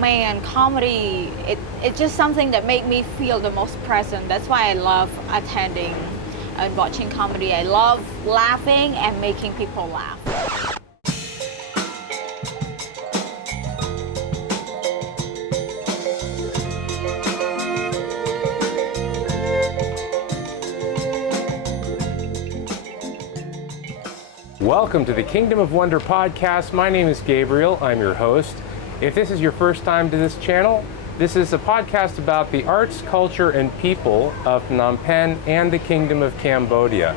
Man, comedy, it's just something that make me feel the most present. That's why I love attending and watching comedy. I love laughing and making people laugh. Welcome to the Kingdom of Wonder podcast. My name is Gabriel. I'm your host. If this is your first time to this channel, this is a podcast about the arts, culture, and people of Phnom Penh and the Kingdom of Cambodia.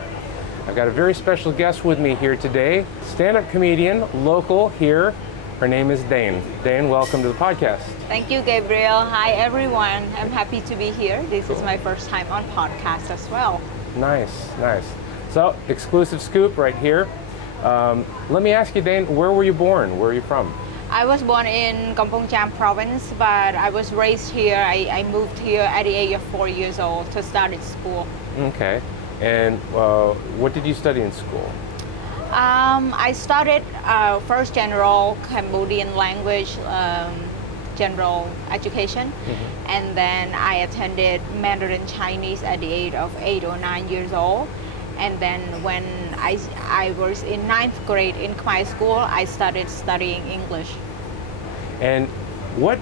I've got a very special guest with me here today, stand-up comedian, local here. Her name is Dane. Dane, welcome to the podcast. Thank you, Gabriel. Hi, everyone. I'm happy to be here. This is my first time on podcast as well. Nice. So, exclusive scoop right here. Let me ask you, Dane, where were you born? Where are you from? I was born in Kampong Cham province, but I was raised here. I moved here at the age of 4 years old to start at school. Okay. And what did you study in school? I studied first general Cambodian language, general education, and then I attended Mandarin Chinese at the age of 8 or 9 years old. And then when I was in 9th grade in my school, I started studying English. And what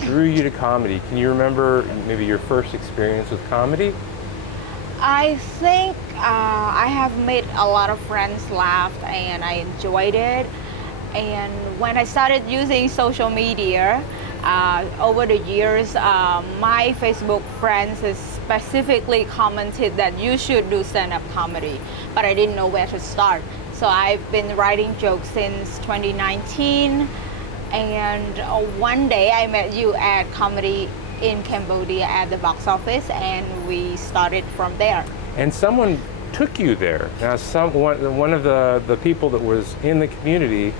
drew you to comedy? Can you remember maybe your first experience with comedy? I think I have made a lot of friends laugh and I enjoyed it. And when I started using social media, over the years, my Facebook friends specifically commented that you should do stand-up comedy, but I didn't know where to start. So I've been writing jokes since 2019, and one day I met you at Comedy in Cambodia at the box office, and we started from there. And someone took you there. Now, one of the people that was in the community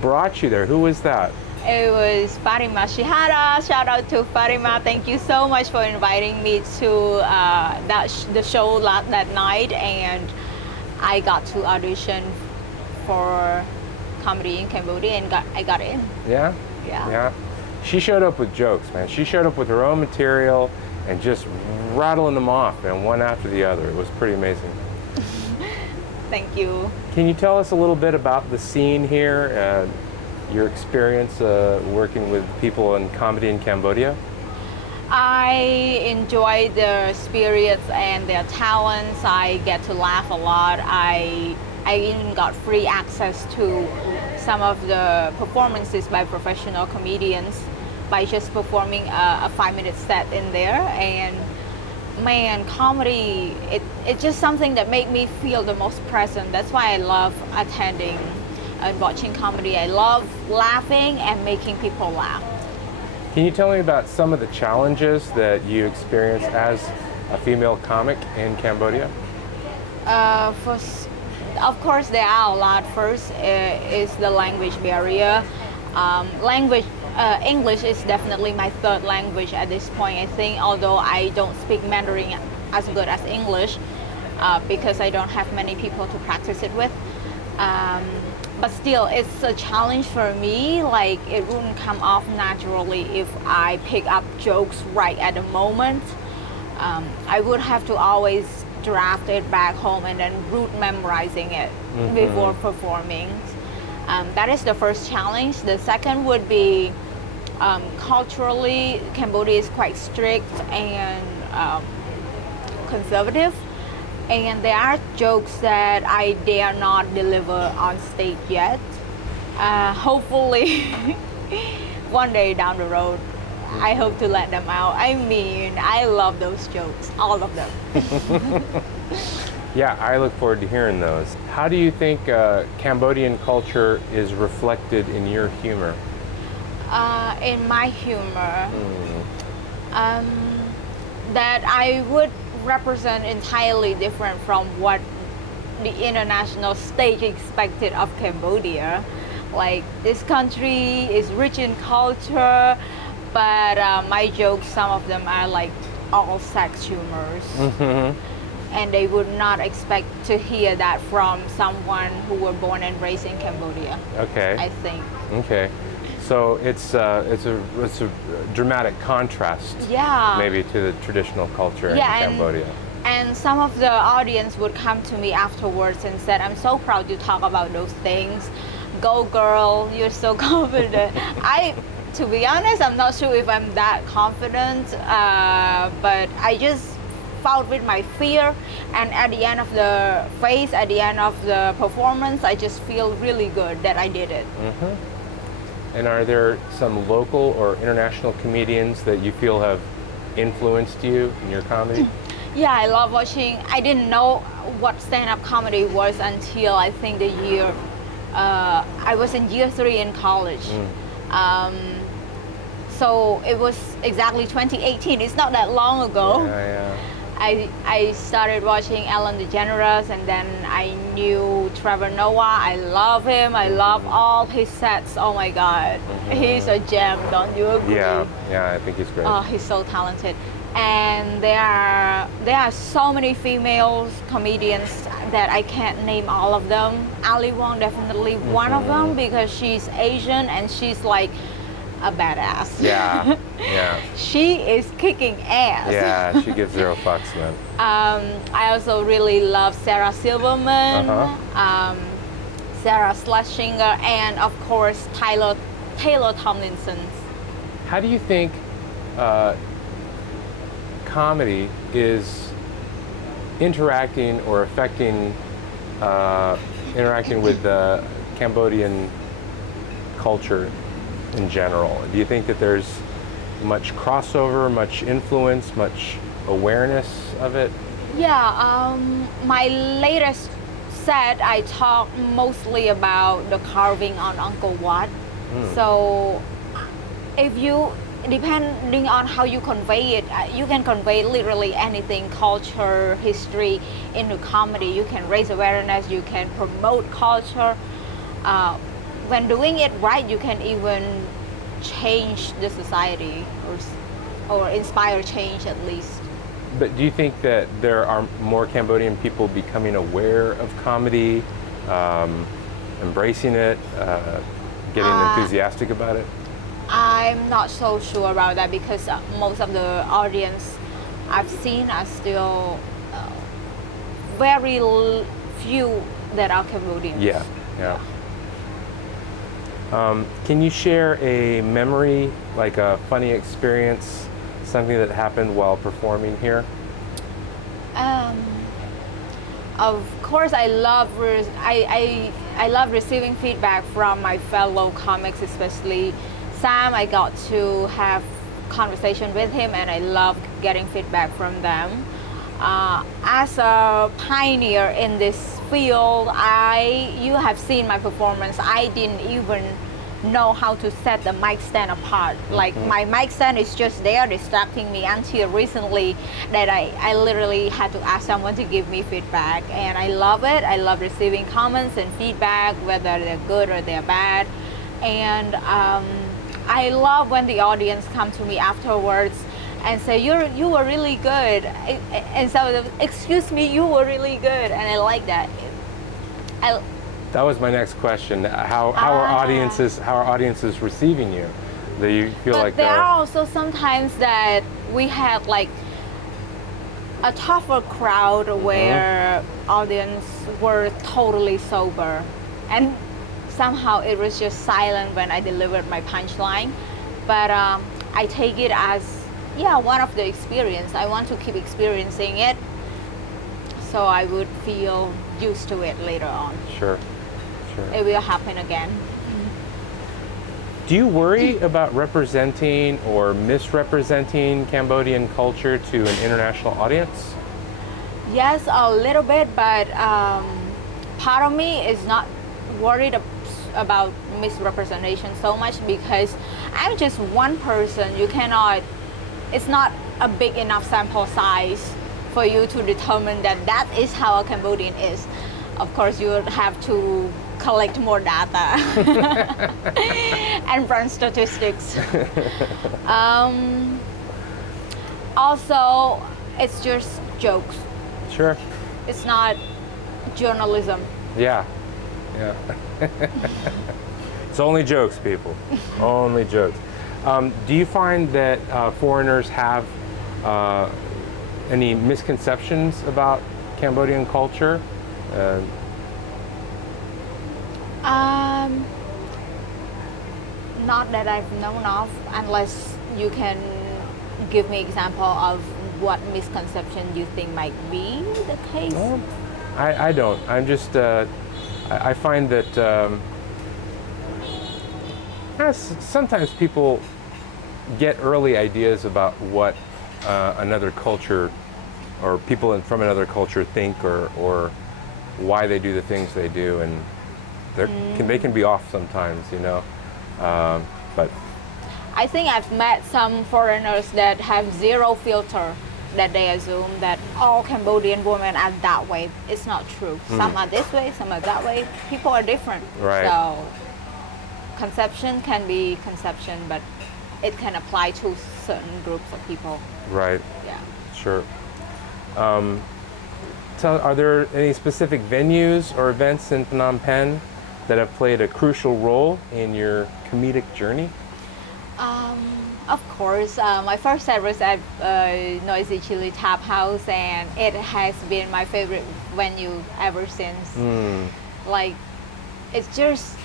brought you there. Who was that? It was Farima Shihara. Shout out to Farima. Thank you so much for inviting me to the show that night, and I got to audition for Comedy in Cambodia and I got in. Yeah. She showed up with jokes, man. She showed up with her own material and just rattling them off, man, one after the other. It was pretty amazing. Thank you. Can you tell us a little bit about the scene here? Your experience working with people in comedy in Cambodia? I enjoy their spirits and their talents. I get to laugh a lot. I even got free access to some of the performances by professional comedians by just performing a 5-minute set in there. And man, comedy, it's just something that make me feel the most present. That's why I love attending and watching comedy. I love laughing and making people laugh. Can you tell me about some of the challenges that you experience as a female comic in Cambodia? Of course, there are a lot. First is the language barrier. English is definitely my third language at this point, I think, although I don't speak Mandarin as good as English because I don't have many people to practice it with. But still, it's a challenge for me. Like, it wouldn't come off naturally if I pick up jokes right at the moment. I would have to always draft it back home and then rote memorizing it before performing. That is the first challenge. The second would be culturally, Cambodia is quite strict and conservative. And there are jokes that I dare not deliver on stage yet. Hopefully, one day down the road, I hope to let them out. I mean, I love those jokes, all of them. Yeah, I look forward to hearing those. How do you think Cambodian culture is reflected in your humor? In my humor, that I would represent entirely different from what the international stage expected of Cambodia. Like, this country is rich in culture, but my jokes, some of them are like all sex humors. And they would not expect to hear that from someone who were born and raised in Cambodia. Okay. I think. Okay. So it's a dramatic contrast, Yeah. maybe, to the traditional culture in Yeah, Cambodia. And some of the audience would come to me afterwards and said, I'm so proud you talk about those things. Go girl, you're so confident. To be honest, I'm not sure if I'm that confident, but I just fought with my fear, and at the end of the phase, at the end of the performance, I just feel really good that I did it. And are there some local or international comedians that you feel have influenced you in your comedy? Yeah, I love watching. I didn't know what stand-up comedy was until I think the year, I was in year 3 in college. So it was exactly 2018. It's not that long ago. Yeah. I started watching Ellen DeGeneres, and then I knew Trevor Noah. I love him. I love all his sets. Oh my God, he's a gem. Don't you agree? Yeah, I think he's great. Oh, he's so talented. And there are so many female comedians that I can't name all of them. Ali Wong definitely one of them, because she's Asian and she's like a badass. Yeah. She is kicking ass. Yeah, she gives 0 fucks, man. I also really love Sarah Silverman, Sarah Schlesinger, and of course Taylor Tomlinson. How do you think comedy is interacting or affecting with the Cambodian culture in general? Do you think that there's much crossover, much influence, much awareness of it? Yeah, my latest set, I talk mostly about the carving on Uncle Wat. So depending on how you convey it, you can convey literally anything, culture, history, into comedy. You can raise awareness, you can promote culture. When doing it right, you can even change the society or inspire change at least. But do you think that there are more Cambodian people becoming aware of comedy, embracing it, getting enthusiastic about it? I'm not so sure about that, because most of the audience I've seen are still very few that are Cambodians. Yeah. Can you share a memory, like a funny experience, something that happened while performing here? Of course, I love receiving feedback from my fellow comics, especially Sam. I got to have conversation with him, and I love getting feedback from them. As a pioneer in this field, you have seen my performance. I didn't even know how to set the mic stand apart. Like my mic stand is just there distracting me until recently that I literally had to ask someone to give me feedback, and I love it. I love receiving comments and feedback, whether they're good or they're bad. And I love when the audience come to me afterwards and say, you were really good, and so excuse me, you were really good, and I like that. That was my next question. How are audiences receiving you? Do you feel but like there are also sometimes that we had like a tougher crowd where audience were totally sober, and somehow it was just silent when I delivered my punchline. But I take it as one of the experience. I want to keep experiencing it, so I would feel used to it later on. Sure. It will happen again. Do you worry about representing or misrepresenting Cambodian culture to an international audience? Yes, a little bit, but part of me is not worried about misrepresentation so much, because I'm just one person. It's not a big enough sample size for you to determine that is how a Cambodian is. Of course, you would have to collect more data and run statistics. Also, it's just jokes. Sure. It's not journalism. Yeah. It's only jokes, people. Only jokes. Do you find that foreigners have any misconceptions about Cambodian culture? Not that I've known of, unless you can give me example of what misconception you think might be the case. Well, I don't. I'm just, I find that sometimes people get early ideas about what another culture or people from another culture think or why they do the things they do, and they can be off sometimes, you know. But I think I've met some foreigners that have zero filter, that they assume that all Cambodian women are that way. It's not true. Some are this way, some are that way. People are different. Right. So conception can be conception, but it can apply to certain groups of people. right, Yeah. sure. So are there any specific venues or events in Phnom Penh that have played a crucial role in your comedic journey? Of course, my first set was at Noisy Chili Tap House, and it has been my favorite venue ever since. Like, it's just,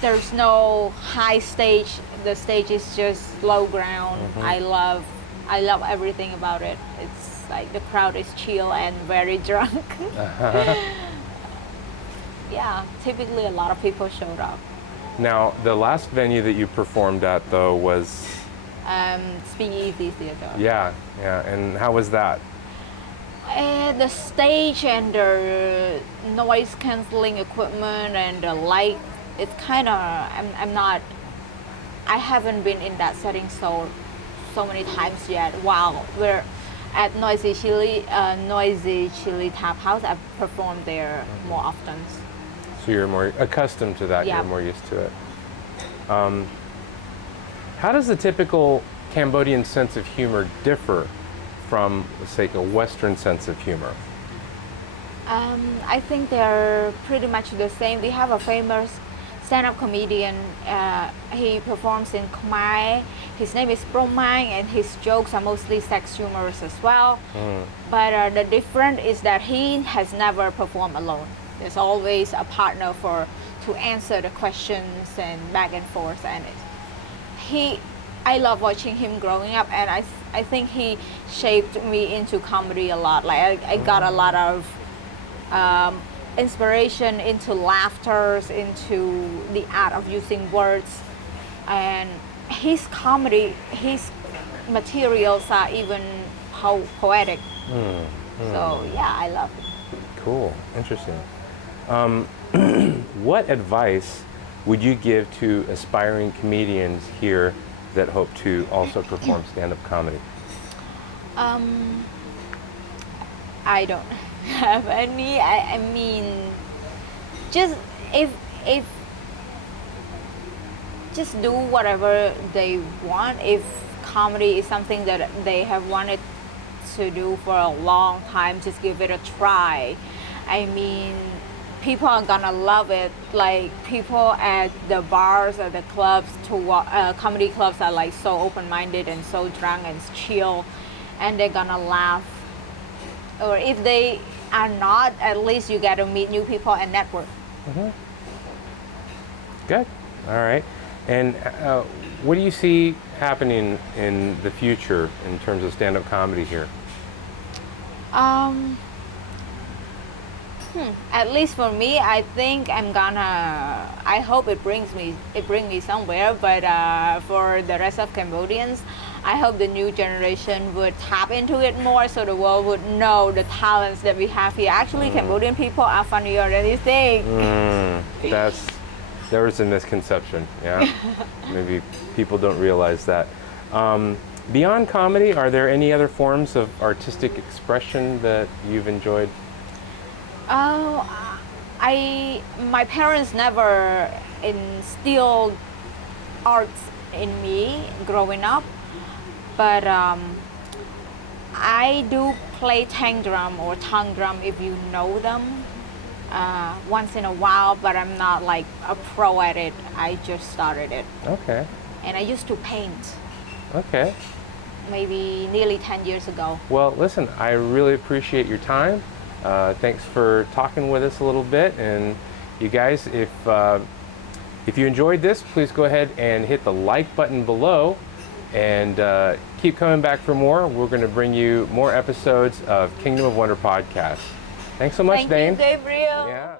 there's no high stage. The stage is just low ground. I love everything about it. It's like the crowd is chill and very drunk. Yeah, typically a lot of people showed up. Now, the last venue that you performed at, though, was Speakeasy Theater. yeah, and how was that? The stage and the noise cancelling equipment and the light, it's kind of, I haven't been in that setting so many times yet. While we're at Noisy Chili Tap House, I've performed there more often. So you're more accustomed to that, Yeah. you're more used to it. How does the typical Cambodian sense of humor differ from, say, a Western sense of humor? I think they're pretty much the same. We have a famous stand-up comedian. He performs in Khmer. His name is Promang, and his jokes are mostly sex humorous as well. But the difference is that he has never performed alone. There's always a partner to answer the questions and back and forth. And I love watching him growing up, and I think he shaped me into comedy a lot. Like I got a lot of inspiration into laughters, into the art of using words, and his comedy, his materials are even poetic. So yeah, I love it. Cool, interesting. What advice would you give to aspiring comedians here that hope to also perform stand-up comedy? I don't have any. I mean, just if just do whatever they want. If comedy is something that they have wanted to do for a long time, just give it a try. I mean, people are gonna love it. Like, people at the bars or the clubs comedy clubs are like so open-minded and so drunk and chill, and they're gonna laugh. Or if they are not, at least you get to meet new people and network. Good. All right. And what do you see happening in the future in terms of stand-up comedy here? At least for me, I think I hope it brings me somewhere. But for the rest of Cambodians, I hope the new generation would tap into it more, so the world would know the talents that we have here. Actually, Cambodian people are funnier than you think. There is a misconception. Yeah, maybe people don't realize that. Beyond comedy, are there any other forms of artistic expression that you've enjoyed? My parents never instilled arts in me growing up, but I do play tang drum or tongue drum, if you know them. once in a while, but I'm not like a pro at it. I just started it. Okay. And I used to paint Okay. maybe nearly 10 years ago. Well, listen, I really appreciate your time. Thanks for talking with us a little bit. And you guys, if you enjoyed this, please go ahead and hit the like button below and keep coming back for more. We're going to bring you more episodes of Kingdom of Wonder podcast. Thanks so much, Thank Dane. you, Gabriel. Yeah.